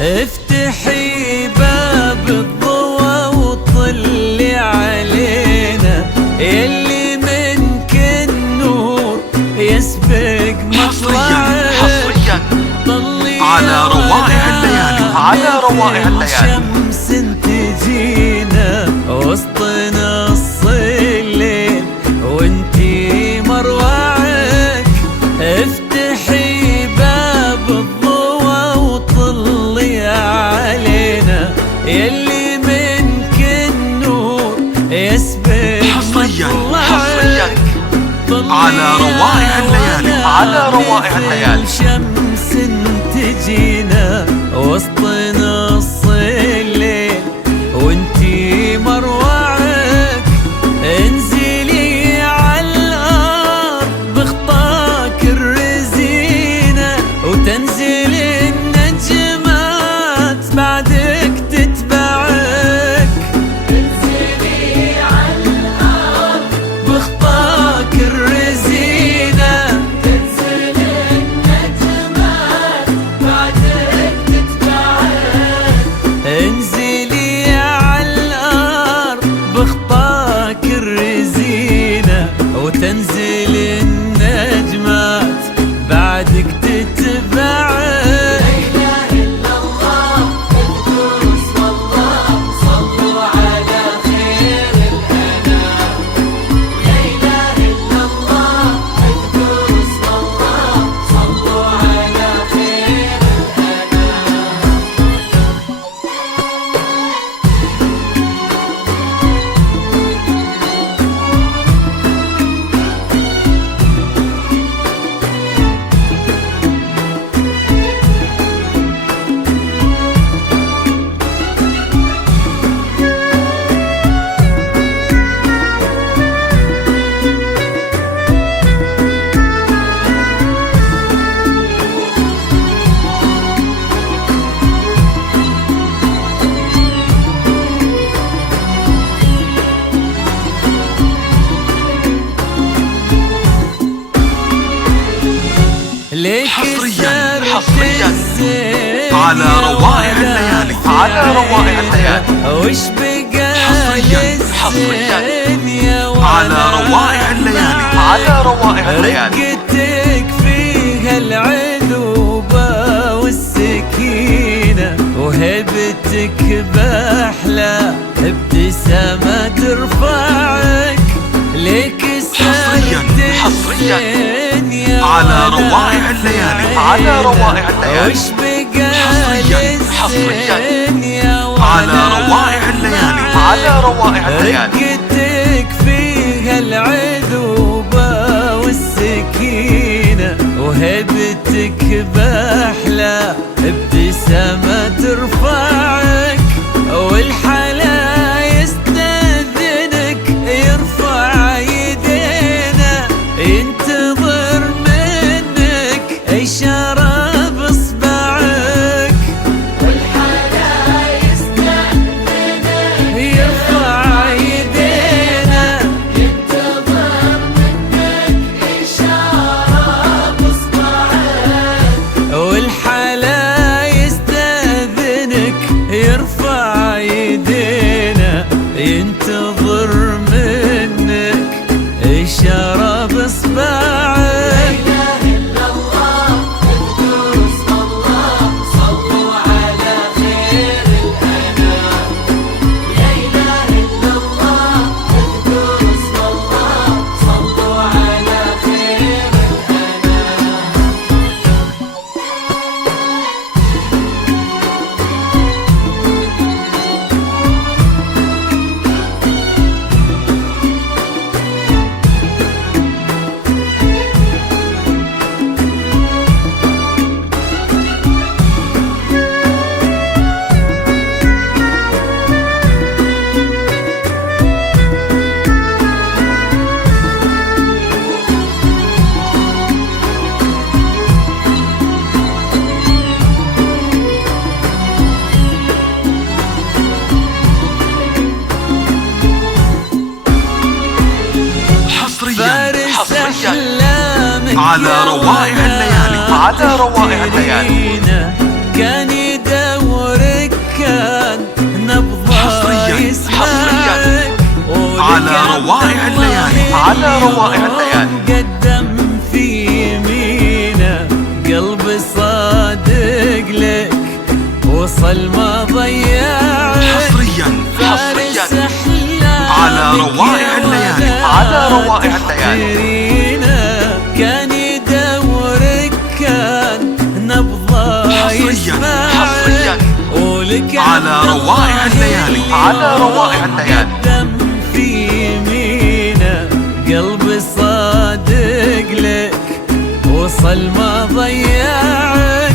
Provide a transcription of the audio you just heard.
افتحي باب الضوى وطلي علينا، يلي منك النور يسبق مطلعك. حصريا على روائع الليالي، على روائع الليالي. شمس تجينا وسط نص الليل وانتي مروعك. افتحي باب الضوى وطلي علينا، يلي منك النور يسبق حصريا على روائع الليالي، على روائع الليالي. شمس تجينا وسط نص الليل وانتي مروعك. انزلي عالارض بخطاك الرزينة وتنزل النجمات بعدك تتبعك. انزلي عالارض بخطاك الرزينة تنزل النجمات بعدك تتبعك. انزلي عالارض بخطاك الرزينة وتنزل النجمات بعدك تتبعك. حصريا على روائع الليالي، على روائع الليالي. وش بقى حصريا على روائع الليالي، على روائع الليالي. رقتك فيها العذوبة والسكينة وهبتك بأحلى ابتسامة ترفعك. ليك حصريا على روائع الليالي، على روائع الليالي. وش بقى حصريا على روائع الليالي، على روائع الليالي. رقتك فيها العذوبة والسكينة وهبتك بأحلى ابتسامة ترفعك. والحلا يستأذنك يرفع يدينا ينتظر منك إشارة بإصبعك. والحلا يستأذنك يرفع يدينا ينتظر منك إشارة بإصبعك. والحلا يستأذنك يرفع يدينا ينتظر منك إشارة بإصبعك. على روائع الليالي، على روائع الليالي. كان يدور روائع الليالي. قدم في يمينه قلبي صادق لك وصل ما ضيعك. حصريا على روائع الليالي. على روائع الليالي. كان يدورك كان نبضه يسمعك ولك على روائع الليالي. على روائع الليالي. قدم في يمينه قلبي صادق لك وصل ما ضيعك.